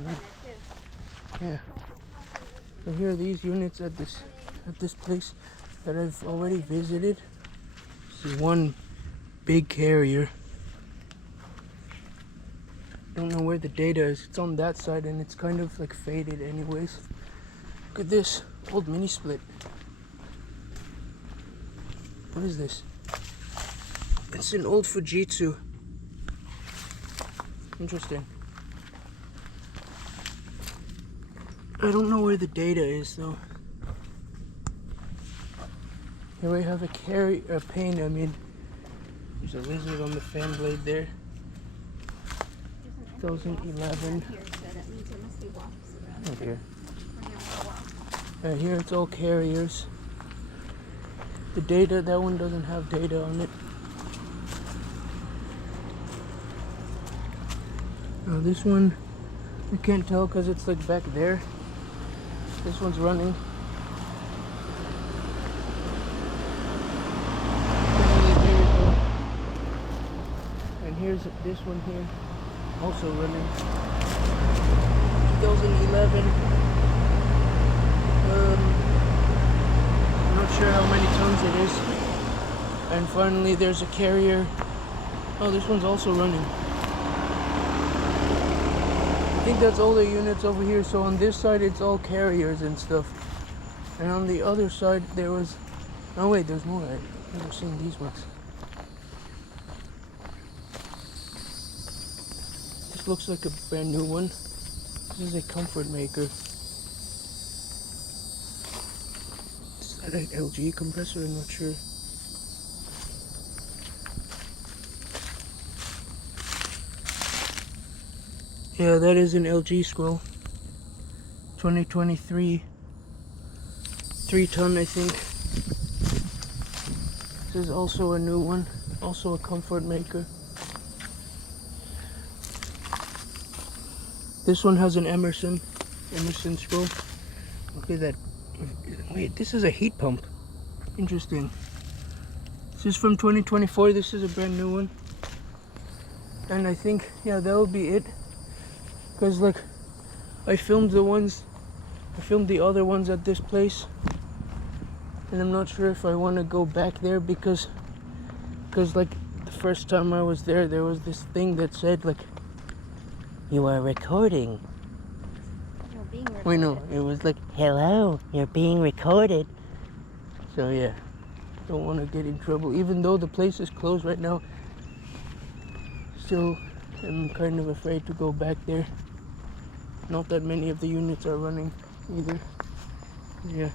running. Yeah. So here are these units at this place that I've already visited. This is one big carrier. Don't know where the data is. It's on that side and it's kind of like faded anyways. Look at this old mini split. What is this? It's an old Fujitsu. Interesting. I don't know where the data is though. Here we have a pane. I mean, there's a lizard on the fan blade there. 2011. Oh dear. Here it's all carriers. The data, that one doesn't have data on it. Now this one, you can't tell because it's like back there. This one's running. And here's this one here, also running. 2011. I'm not sure how many tons it is. And finally there's a carrier. Oh, this one's also running. I think that's all the units over here. So on this side it's all carriers and stuff. And on the other side there was... Oh wait, there's more. I've never seen these ones. This looks like a brand new one. This is a comfort maker. Is that an LG compressor? I'm not sure. Yeah, that is an LG Scroll. 2023. 3 ton, I think. This is also a new one. Also a comfort maker. This one has an Emerson Scroll. Look at that. Wait, this is a heat pump. Interesting. This is from 2024. This is a brand new one. And I think, yeah, that will be it. Because like, I filmed the other ones at this place. And I'm not sure if I want to go back there because like the first time I was there, there was this thing that said like, you are recording. You're being recorded. Wait, no, it was like, hello, you're being recorded. So yeah, don't want to get in trouble. Even though the place is closed right now, still I'm kind of afraid to go back there. Not that many of the units are running either. Yeah.